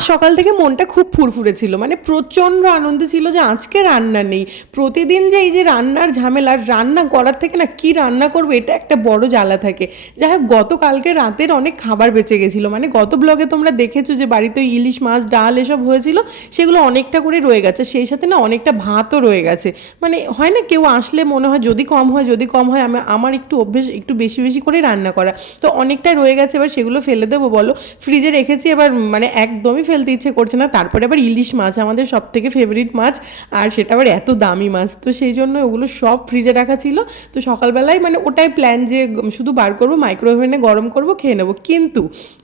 আজ সকাল থেকে মনটা খুব ফুরফুরে ছিল। মানে প্রচণ্ড আনন্দ ছিল যে আজকে রান্না নেই। প্রতিদিন যে এই যে রান্নার ঝামেলা, রান্না করার থেকে না কি রান্না করব এটা একটা বড় জ্বালা থাকে। যাই হোক, গতকালকে রাতের অনেক খাবার বেঁচে গেছিল। মানে গত ব্লগে তোমরা দেখেছ যে বাড়িতে ইলিশ মাছ, ডাল এসব হয়েছিল, সেগুলো অনেকটা করে রয়ে গেছে। সেই সাথে না অনেকটা ভাতও রয়ে গেছে। মানে হয় না কেউ আসলে মনে হয় যদি কম হয়, যদি কম হয়, আমি আমার একটু অভ্যেস, একটু বেশি বেশি করে রান্না করা। তো অনেকটাই রয়ে গেছে, এবার সেগুলো ফেলে দেবো বলো। ফ্রিজে রেখেছি, এবার মানে একদমই ফেলতে ইচ্ছে করছে না। তারপরে আবার ইলিশ মাছ আমাদের সব থেকে ফেভারিট মাছ। আর সেটা আবার এত দামি মাছ। তো সেই জন্য ওগুলো সব ফ্রিজে রাখা ছিল। তো সকালবেলায় মানে ওটাই প্ল্যান যে শুধু বার করব মাইক্রোওভেনে গরম করব, খেয়ে নেব। কিন্তু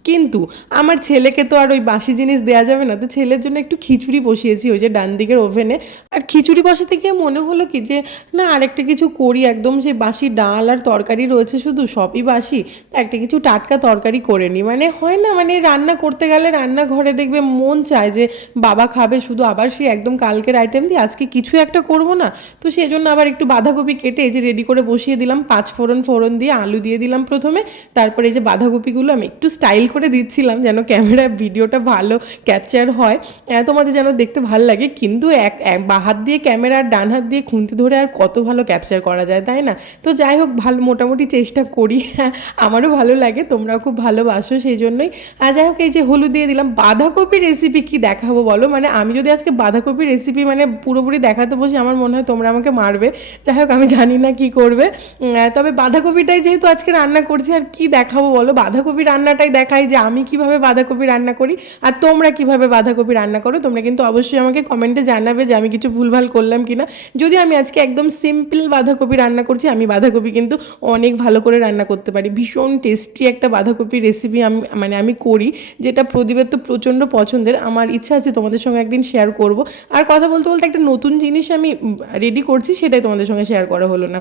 কিন্তু আমার ছেলেকে তো আর ওই বাসি জিনিস দেওয়া যাবে না। তো ছেলের জন্য একটু খিচুড়ি বসিয়েছি ওই যে ডান দিকের ওভেনে আর খিচুড়ি বসাতে গিয়ে মনে হলো কি যে, না, আরেকটা কিছু করি একদম সেই বাসি ডাল আর তরকারি রয়েছে শুধু, সবই বাসি। একটা কিছু টাটকা তরকারি করে নিই মানে হয় না মানে রান্না করতে গেলে রান্না রান্নাঘরে দেখবে মন চায় যে বাবা খাবে, শুধু আবার সে একদম কালকের আইটেম দিয়ে আজকে কিছু একটা করব না। তো সেই জন্য আবার একটু বাঁধাকপি কেটে এই যে রেডি করে বসিয়ে দিলাম, পাঁচ ফোড়ন ফোড়ন দিয়ে আলু দিয়ে দিলাম প্রথমে। তারপরে এই যে বাঁধাকপিগুলো আমি একটু স্টাইল করে দিচ্ছিলাম যেন ক্যামেরা ভিডিওটা ভালো ক্যাপচার হয়। তোমাদের যেন দেখতে ভালো লাগে, কিন্তু এক হাত দিয়ে ক্যামেরা ডান হাত দিয়ে খুন্তি ধরে আর কত ভালো ক্যাপচার করা যায়, তাই না? তো যাই হোক, ভালো, মোটামুটি চেষ্টা করি আমারও ভালো লাগে, তোমরাও খুব ভালোবাসো, সেই জন্যই। আর যাই হোক, এই যে হলুদ দিয়ে দিলাম বাঁধাকপির রেসিপি কি দেখাবো বলো? মানে আমি যদি আজকে বাঁধাকপির রেসিপি মানে পুরোপুরি দেখাতে বসি, আমার মনে হয় তোমরা আমাকে মারবে। যাই হোক, আমি জানি না কি করবে। তবে বাঁধাকপিটাই যেহেতু আজকে রান্না করছি, আর কি দেখাবো বলো? বাঁধাকপি রান্নাটাই দেখাই যে আমি কীভাবে বাঁধাকপি রান্না করি, আর তোমরা কীভাবে বাঁধাকপি রান্না করো, তোমরা কিন্তু অবশ্যই আমাকে কমেন্টে জানাবে যে আমি কিছু ভুলভাল করলাম কিনা। যদি আমি আজকে একদম সিম্পল বাঁধাকপি রান্না করছি, আমি বাঁধাকপি কিন্তু অনেক ভালো করে রান্না করতে পারি। ভীষণ টেস্টি একটা বাঁধাকপির রেসিপি আমি মানে আমি করি, যেটা প্রদীপের তো প্রচণ্ড পছন্দের, আমার ইচ্ছা আছে তোমাদের সঙ্গে একদিন শেয়ার করব। আর কথা বলতে বলতে একটা নতুন জিনিস আমি রেডি করছি, সেটাই তোমাদের সঙ্গে শেয়ার করা হলো না।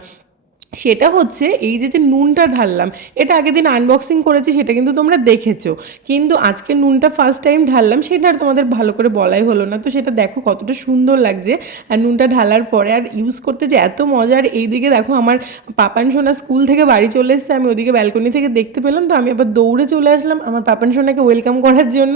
সেটা হচ্ছে এই যে যে নুনটা ঢাললাম, এটা আগের দিন আনবক্সিং করেছি, সেটা কিন্তু তোমরা দেখেছ। কিন্তু আজকে নুনটা ফার্স্ট টাইম ঢাললাম, সেটা আর তোমাদের ভালো করে বলাই হলো না। তো সেটা দেখো কতটা সুন্দর লাগছে, আর নুনটা ঢালার পরে আর ইউজ করতে যে এত মজার এইদিকে দেখো আমার পাপান সোনা স্কুল থেকে বাড়ি চলে এসেছে, আমি ওদিকে ব্যালকনি থেকে দেখতে পেলাম, তো আমি আবার দৌড়ে চলে আসলাম আমার পাপান সোনাকে ওয়েলকাম করার জন্য।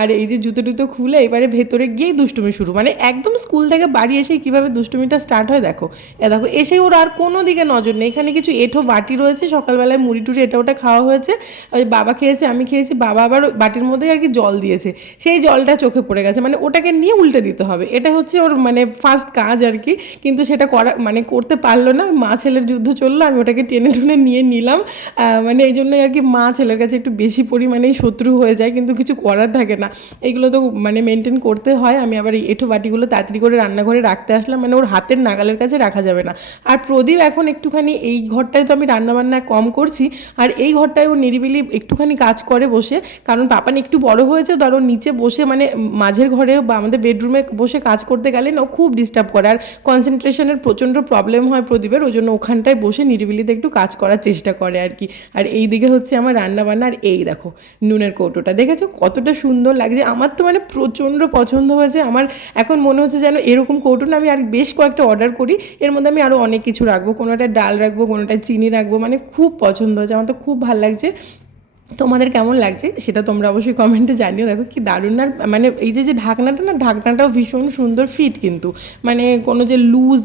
আর এই যে জুতো টুতো খুলে এবারে ভেতরে গিয়েই দুষ্টুমি শুরু মানে একদম স্কুল থেকে বাড়ি এসে কীভাবে দুষ্টুমিটা স্টার্ট হয় দেখো। এ দেখো এসে ওর আর কোনো দিকে নজর নেই এখানে কিছু এঁঠো বাটি রয়েছে, সকালবেলায় মুড়ি টুড়ি এটা ওটা খাওয়া হয়েছে। ওই বাবা খেয়েছে, আমি খেয়েছি, বাবা আবার বাটির মধ্যে আর কি জল দিয়েছে। সেই জলটা চোখে পড়ে গেছে মানে ওটাকে নিয়ে উল্টে দিতে হবে। এটা হচ্ছে ওর মানে ফার্স্ট কাজ আর কি, কিন্তু সেটা করা মানে করতে পারল না। মা ছেলের যুদ্ধ চলল, আমি ওটাকে টেনে টুনে নিয়ে নিলাম। মানে এই জন্যই আর কি মা ছেলের কাছে একটু বেশি পরিমাণেই শত্রু হয়ে যায়, কিন্তু কিছু করার থাকে না। এগুলো তো মানে মেনটেন করতে হয়। আমি আবার এই এঁঠো বাটিগুলো তাড়াতাড়ি করে রান্নাঘরে রাখতে আসলাম মানে ওর হাতের নাগালের কাছে রাখা যাবে না। আর প্রদীপ এখন একটুখানি এই ঘরটায় তো আমি রান্নাবান্না কম করছি, আর এই ঘরটায় ও নিরিবিলি একটুখানি কাজ করে বসে। কারণ পাপান একটু বড় হয়েছে, ধরো নিচে বসে মানে মাঝের ঘরে বা আমাদের বেডরুমে বসে কাজ করতে গেলে না ও খুব ডিস্টার্ব করে। আর কনসেন্ট্রেশনের প্রচণ্ড প্রবলেম হয় প্রদীপের, ওই জন্য ওখানটায় বসে নিরিবিলিতে একটু কাজ করার চেষ্টা করে আর কি। আর এই দিকে হচ্ছে আমার রান্নাবান্না, আর এই দেখো নুনের কৌটোটা। দেখেছ? কতটা সুন্দর লাগছে। আমার তো মানে প্রচণ্ড পছন্দ হয়েছে। আমার এখন মনে হচ্ছে যেন এরকম কৌটো না আমি আর বেশ কয়েকটা অর্ডার করি। এর মধ্যে আমি আরও অনেক কিছু রাখব। কোনোটা ডাল রাখব কোনোটায় চিনি রাখব মানে খুব পছন্দ হচ্ছে আমার তো খুব ভালো লাগছে। তোমাদের কেমন লাগছে সেটা তোমরা অবশ্যই কমেন্টে জানিও। দেখো কি দারুণ না মানে এই যে যে ঢাকনাটা না ঢাকনাটাও ভীষণ সুন্দর ফিট কিন্তু। মানে কোনো যে লুজ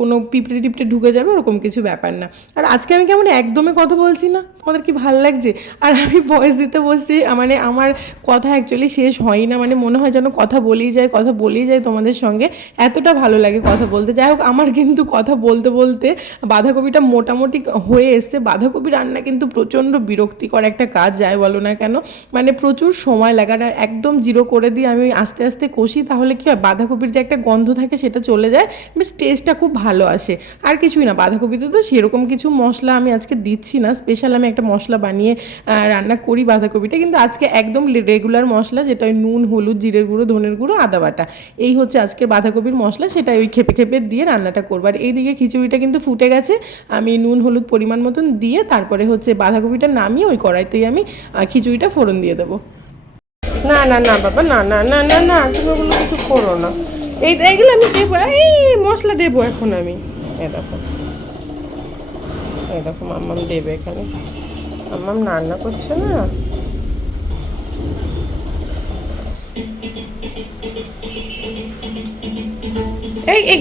কোনো পিঁপড়ে টিপড়ে ঢুকে যাবে ওরকম কিছু ব্যাপার না। আর আজকে আমি কেমন একদমই কথা বলছি না? তোমাদের কি ভালো লাগছে? আর আমি ভয়েস দিতে বসছি মানে আমার কথা অ্যাকচুয়ালি শেষ হয় না। মানে মনে হয় যেন কথা বলেই যায়, কথা বলেই যায় তোমাদের সঙ্গে। এতটা ভালো লাগে কথা বলতে। যাই হোক, আমার কিন্তু কথা বলতে বলতে বাঁধাকপিটা মোটামুটি হয়ে এসছে। বাঁধাকপি রান্না কিন্তু প্রচণ্ড বিরক্তিকর একটা কাজ। যায় বলো না কেন মানে প্রচুর সময় লাগে আর একদম জিরো করে দিয়ে আমি আস্তে আস্তে কষি, তাহলে কি হয় বাঁধাকপির যে একটা গন্ধ থাকে সেটা চলে যায়, বেশ টেস্টটা খুব ভালো আসে। আর কিছুই না, বাঁধাকপিতে তো সেরকম কিছু মশলা আমি আজকে দিচ্ছি না স্পেশাল আমি একটা মশলা বানিয়ে রান্না করি বাঁধাকপিটা, কিন্তু আজকে একদম রেগুলার মশলা যেটা ওই নুন, হলুদ, জিরের গুঁড়ো, ধনের গুঁড়ো, আদা বাটা, এই হচ্ছে আজকে বাঁধাকপির মশলা সেটা ওই খেপে খেপে দিয়ে রান্নাটা করব। আর এইদিকে খিচুড়িটা কিন্তু ফুটে গেছে, আমি নুন, হলুদ পরিমাণ মতন দিয়ে তারপরে হচ্ছে বাঁধাকপিটা নামিয়ে ওই কড়াইতেই আমি আহ, খিচুড়িটা ফোড়ন দিয়ে দেবো। না না না বাবা না না না না না তুমি ওগুলো কিছু করো না। এই এইগুলো আমি দেবো এই মশলা দেবো এখন আমি। এ দেখো। এই দেখো মাম্মাম দেবে এখানে। মাম্মাম রান্না করছে না? এই এই।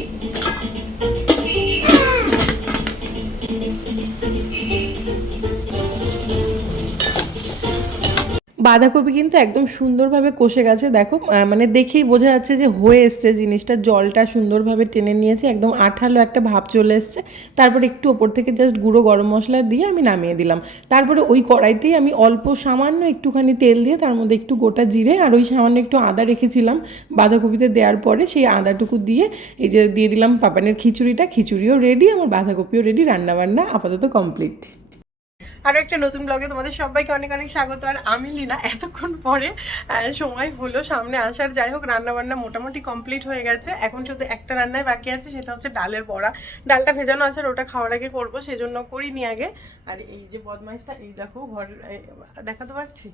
বাঁধাকপি কিন্তু একদম সুন্দরভাবে কষে গেছে। দেখো মানে দেখেই বোঝা যাচ্ছে যে হয়ে এসছে জিনিসটা। জলটা সুন্দরভাবে টেনে নিয়েছে, একদম আঠালো একটা ভাব চলে এসছে। তারপরে একটু ওপর থেকে জাস্ট গুঁড়ো গরম মশলা দিয়ে আমি নামিয়ে দিলাম। তারপরে ওই কড়াইতেই আমি অল্প সামান্য একটুখানি তেল দিয়ে তার মধ্যে একটু গোটা জিরে আর ওই সামান্য একটু আদা রেখেছিলাম। বাঁধাকপিতে দেওয়ার পরে সেই আদাটুকু দিয়ে এই যে দিয়ে দিলাম পাপানের খিচুড়িটা। খিচুড়িও রেডি আমার বাঁধাকপিও রেডি রান্নাবান্না আপাতত কমপ্লিট আরও একটা নতুন ব্লগে তোমাদের সবাইকে অনেক অনেক স্বাগত। আর আমি লীনা, এতক্ষণ পরে সময় হলো সামনে আসার। যাই হোক, রান্নাবান্না মোটামুটি কমপ্লিট হয়ে গেছে। এখন শুধু একটা রান্নায় বাকি আছে, সেটা হচ্ছে ডালের বড়া। ডালটা ভেজানো আছে, আর ওটা খাওয়ার আগে করব, সেজন্য করিনি আগে। আর এই যে বদমাইশটা, এই দেখো, ঘর দেখাতে পারছি।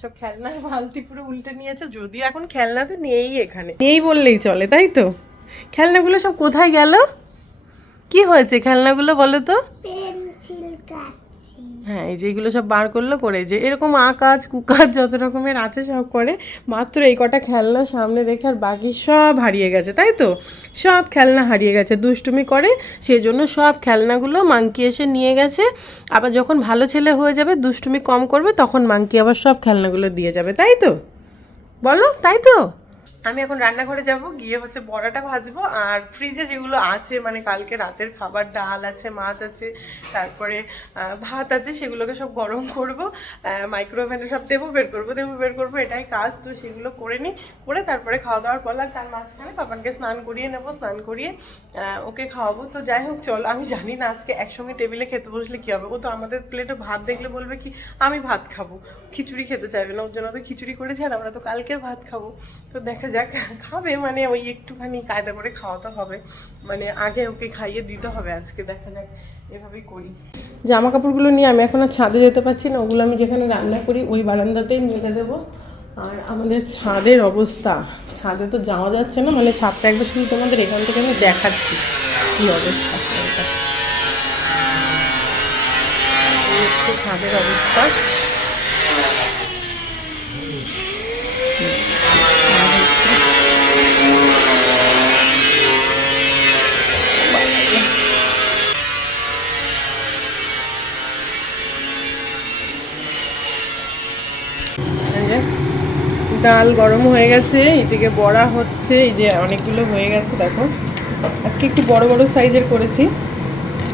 সব খেলনার বালতি পুরো উল্টে নিয়েছে, যদিও এখন খেলনা তো নেই এখানে। নেই বললেই চলে, তাই তো? খেলনাগুলো সব কোথায় গেল? কি হয়েছে খেলনাগুলো বলো তো? পেন্সিল হ্যাঁ এই যে এগুলো সব বার করল করে যে এরকম আকাজ, কুকাজ যত রকমের আছে সব করে, মাত্র এই কটা খেলনা সামনে রেখে আর বাকি সব হারিয়ে গেছে, তাই তো? সব খেলনা হারিয়ে গেছে, দুষ্টুমি করে সেই জন্য সব খেলনাগুলো মাংকি এসে নিয়ে গেছে। আবার যখন ভালো ছেলে হয়ে যাবে, দুষ্টুমি কম করবে, তখন মাংকি আবার সব খেলনাগুলো দিয়ে যাবে, তাই তো? বলো, তাই তো? আমি এখন রান্নাঘরে যাব, গিয়ে হচ্ছে বড়াটা ভাজবো, আর ফ্রিজে যেগুলো আছে মানে কালকে রাতের খাবার, ডাল আছে, মাছ আছে, তারপরে ভাত আছে, সেগুলোকে সব গরম করব মাইক্রোওভেনে সব দেবো, বের করব, দেবো, বের করব, এটাই কাজ, তো সেগুলো করে নিই, করে তারপরে খাওয়া দাওয়ার পর আর তার মাঝখানে পাপানকে স্নান করিয়ে নেব, স্নান করিয়ে ওকে খাওয়াবো, তো যাই হোক, চল, আমি জানি না আজকে একসঙ্গে টেবিলে খেতে বসলে কী হবে, ও তো আমাদের প্লেটে ভাত দেখলে বলবে কি, আমি ভাত খাব। খিচুড়ি খেতে চাইবে না, ওর জন্য তো খিচুড়ি করেছি, আর আমরা তো কালকের ভাত খাব, তো দেখা যাক, খাবে মানে ওই একটুখানি কায়দা করে খাওয়াতে হবে। মানে আগে ওকে খাইয়ে দিতে হবে আজকে, দেখা যাক এভাবেই করি। জামা কাপড়গুলো নিয়ে আমি এখন আর ছাদে যেতে পারছি না, ওগুলো আমি যেখানে রান্না করি ওই বারান্দাতেই মেলে দেবো। আর আমাদের ছাদের অবস্থা, ছাদে তো যাওয়া যাচ্ছে না মানে ছাদটা একবার শুধু তোমাদের এখান থেকে আমি দেখাচ্ছি কী অবস্থা। ছাদের অবস্থা। যে ডাল গরম হয়ে গেছে, এদিকে বড়া হচ্ছে, এই যে অনেকগুলো হয়ে গেছে, দেখো। আজকে একটু বড় বড় সাইজের করেছি।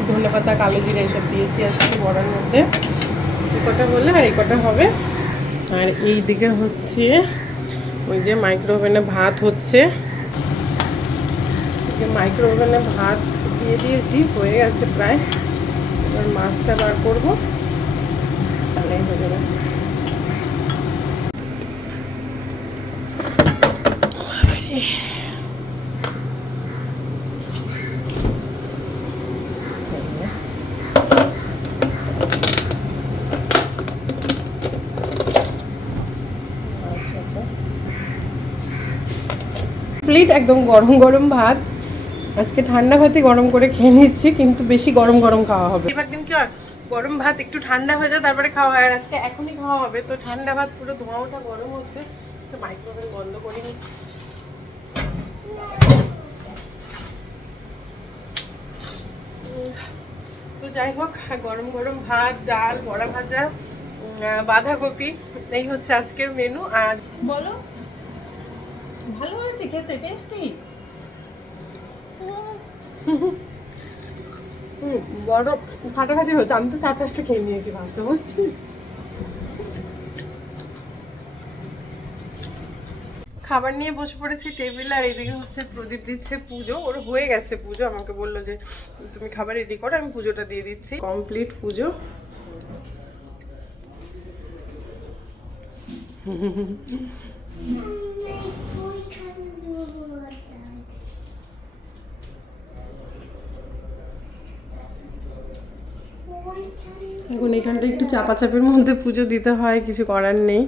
ধনে পাতা কালো জিরা এইসব দিয়েছি আজকে বড়ার মধ্যে। এই কটা হলে আর এই কটা হবে। আর এই দিকে হচ্ছে, ওই যে মাইক্রো ওভেনে ভাত হচ্ছে। মাইক্রো ওভেনে ভাত দিয়ে দিয়েছি, হয়ে গেছে প্রায়। এবার মাছটা বার করব। তাহলেই হয়ে যাবে। প্লেট একদম গরম গরম ভাত। আজকে ঠান্ডা ভাতই গরম করে খেয়ে নিচ্ছি, কিন্তু বেশি গরম গরম খাওয়া হবে। এবার দিন কি হয়? গরম ভাত একটু ঠান্ডা হয়ে যায়, তারপরে খাওয়া হয়। আর আজকে এখনই খাওয়া হবে, তো ঠান্ডা ভাত পুরো ধোঁয়া ধোঁয়াটা গরম হচ্ছে, তো মাইক্রোওভেন বন্ধ করে নি তো যাই হোক গরম গরম ভাত ডাল বড়া ভাজা বাঁধাকপি এই হচ্ছে আজকের মেনু আর বলো। ভালো হয়েছে খেতে টেস্টি বড় ফাটাফাটি হচ্ছে আমি তো চার পাঁচটা খেয়ে নিয়েছি ভাজতে বুঝছি খাবার নিয়ে বসে পড়েছি, টেবিল আর এদিকে হচ্ছে প্রদীপ দিচ্ছে পুজো। ওর হয়ে গেছে পুজো, আমাকে বলল যে, তুমি খাবার রেডি করো, আমি পুজোটা দিয়ে দিচ্ছি। কমপ্লিট পুজো। এখন এখানটা একটু চাপাচাপের মধ্যে পুজো দিতে হয়, কিছু করার নেই।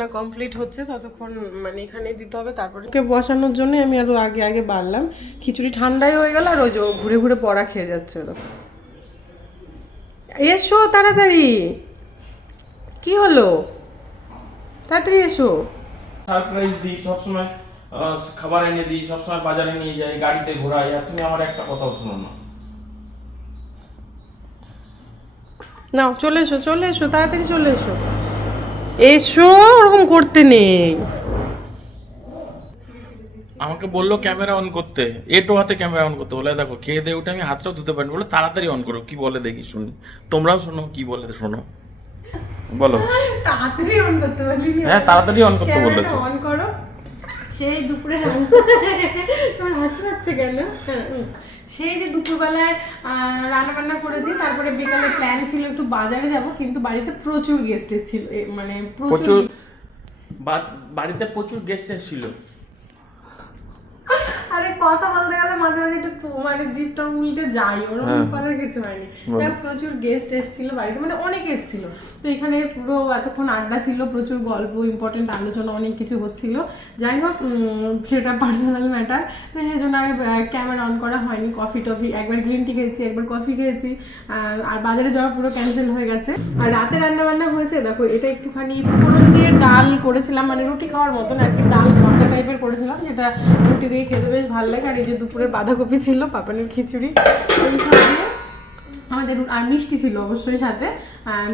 না কমপ্লিট হচ্ছে ততক্ষণ মানে এখানে দিতে হবে তারপরে ওকে বসানোর জন্য আমি আরও আগে আগে বাড়লাম। খিচুড়ি ঠান্ডাই হয়ে গেল আর ওই যে ঘুরে ঘুরে পড়া খেয়ে যাচ্ছে ওরা এসো তাড়াতাড়ি! কি হলো? তাড়াতাড়ি এসো। সারপ্রাইজ দিই সবসময় খাবার এনে দিই সবসময় বাজারে নিয়ে যাই গাড়িতে ঘোরাই আর তুমি আমার একটা কথাও শোনো না। নাও চলে এসো চলে এসো তাড়াতাড়ি চলে এসো। এসো ওরকম করতে নেই। আমাকে বলল ক্যামেরা অন করতে। এটো হাতে ক্যামেরা অন করতে। বলে দেখো খেয়ে দিয়ে উঠে আমি হাতটাও ধুতে পারিনি। বলে তাড়াতাড়ি অন করো। কি বলে দেখি শুনি। তোমরাও শোনো কি বলে শোনো। বলো। তাড়াতাড়ি অন করতে পারলি হ্যাঁ তাড়াতাড়ি অন করতে বলেছ। অন করো। সেই দুপুরে তোমার হাসি পাচ্ছে কেন হ্যাঁ। সেই যে দুপুরবেলায় রান্না বান্না করেছি তারপরে বিকালে প্ল্যান ছিল একটু বাজারে যাব কিন্তু বাড়িতে প্রচুর গেস্ট ছিল মানে প্রচুর বাড়িতে প্রচুর গেস্ট এসেছিল আরে কথা বলতে গেলে মাঝে মাঝে একটু তোমার জিপটা উল্টে যাই ওরকম। করার কিছু হয়নি। প্রচুর গেস্ট এসেছিল বাড়িতে মানে অনেক এসেছিল। তো এখানে পুরো এতক্ষণ আড্ডা ছিল প্রচুর গল্প ইম্পর্টেন্ট আলোচনা অনেক কিছু হচ্ছিল। যাই হোক সেটা পার্সোনাল ম্যাটার তো সেই জন্য আর ক্যামেরা অন করা হয়নি কফি টফি। একবার গ্রিন টি খেয়েছি একবার কফি খেয়েছি। আর আর বাজারে যাওয়া পুরো ক্যান্সেল হয়ে গেছে। আর রাতে রান্না বান্না হয়েছে দেখো এটা একটুখানি ফোড়ন দিয়ে ডাল করেছিলাম মানে রুটি খাওয়ার মতন আর কি ডাল ভর্তা টাইপের করেছিলাম, যেটা রুটি দিয়ে খেতে বেশ ভালো লাগে। আর এই যে দুপুরে বাঁধাকপি ছিল পাপানের খিচুড়ি আমাদের আর মিষ্টি ছিল অবশ্যই সাথে।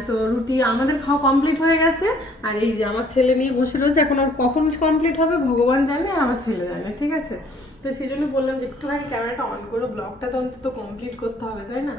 তো রুটি আমাদের খাওয়া কমপ্লিট হয়ে গেছে। আর এই যে আমার ছেলে নিয়ে বসে রয়েছে, এখন আর কখন কমপ্লিট হবে ভগবান জানে আমার ছেলে জানে, ঠিক আছে? তো সেই জন্য বললাম যে একটুখানি ক্যামেরাটা অন করো ব্লগটা তো অন্তত কমপ্লিট করতে হবে, তাই না?